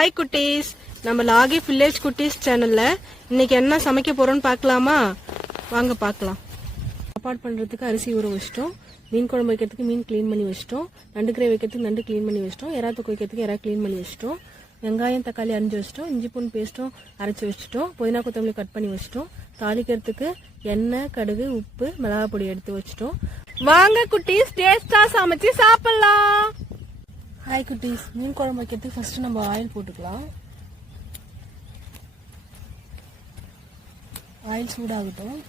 Hi குட்டீஸ், நம்ம லாகி village குட்டீஸ் சேனல்ல இன்னைக்கு என்ன சமைக்க போறோம்னு பார்க்கலாமா? வாங்க பார்க்கலாம். சாப்பாடு பண்றதுக்கு அரிசி ஊற வச்சிட்டோம், மீன் குழம்பு வைக்கிறதுக்கு மீன் க்ளீன் பண்ணி வச்சிட்டோம், நண்டு கிரேவி வைக்கிறதுக்கு நண்டு க்ளீன் பண்ணி வச்சிட்டோம், எறா தொக்கு வைக்கிறதுக்கு எறா க்ளீன் பண்ணி வச்சிட்டோம், வெங்காயம் தக்காளி அரிஞ்சு வச்சிட்டோம், இஞ்சி பூண்டு பேஸ்ட்டும் அரைச்சி வச்சிட்டோம், புதினா கொத்தமல்லி கட் பண்ணி வச்சிட்டோம், தாளிக்கிறதுக்கு எண்ணெய் கடுகு உப்பு மிளகாய் பொடி எடுத்து வச்சிட்டோம். வாங்க குட்டீஸ், டேஸ்டா சமைச்சு சாப்பிடலாம். ஹாய் குட்டீஸ், மீன் குழம்பு வைக்கிறதுக்கு ஃபர்ஸ்ட் நம்ம ஆயில் போட்டுக்கலாம். ஆயில் சூடாகட்டும்.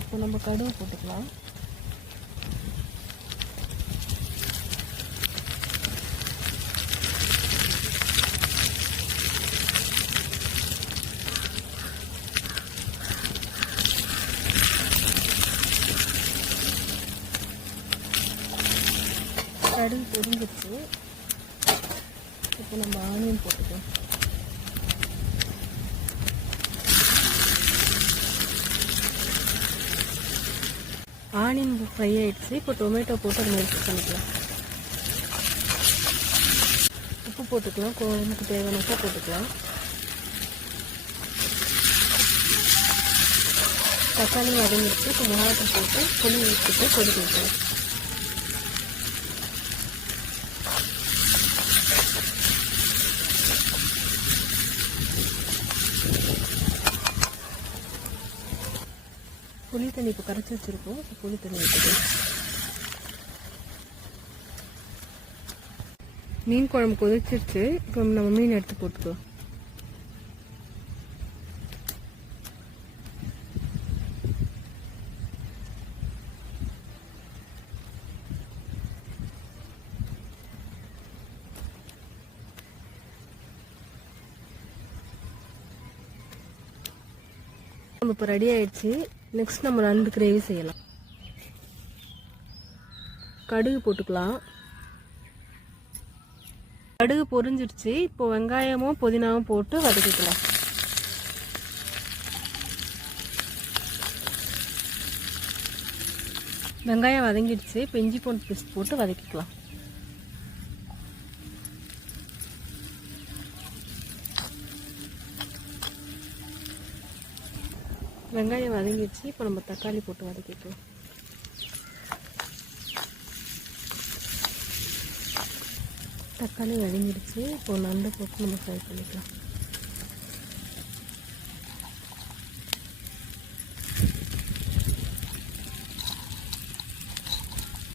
இப்போ நம்ம கடுகு போட்டுக்கலாம். கடுகு பொரிஞ்சிருச்சு. இப்போ நம்ம ஆனியன் போட்டுக்கலாம். ஆனியன் ஃப்ரை ஆயிடுச்சு. இப்போ டொமேட்டோ போட்டு அதை மிக்ஸ் பண்ணிக்கலாம். உப்பு போட்டுக்கலாம், குழம்புக்கு தேவையான உப்பு போட்டுக்கலாம். தக்காளி வதங்கிடுச்சு. இப்போ மிளகாய் போட்டு புளி ஊற்றிட்டு கொதிக்க வைக்கலாம். புளி தண்ணி இப்போ கரைச்சி வச்சுருக்கோம். புளி தண்ணி ஊற்றிக்கலாம். மீன் குழம்பு கொதிச்சிருச்சு. இப்போ நம்ம மீன் எடுத்து போட்டுக்கலாம். நம்ம இப்போ ரெடி ஆயிடுச்சு. நெக்ஸ்ட் நம்ம நண்டு கிரேவி செய்யலாம். கடுகு போட்டுக்கலாம். கடுகு பொரிஞ்சிடுச்சு. இப்போ வெங்காயமும் புதினாவும் போட்டு வதக்கிக்கலாம். வெங்காயம் வதங்கிடுச்சு. இப்போ இஞ்சி பூண்டு பேஸ்ட் போட்டு வதக்கிக்கலாம். வெங்காயம் வதங்கிடுச்சு. இப்போ நம்ம தக்காளி போட்டு வதக்கிக்கலாம். தக்காளி வதங்கிடுச்சு. இப்போ நண்டு போட்டு நம்ம ஃப்ரை பண்ணிக்கலாம்.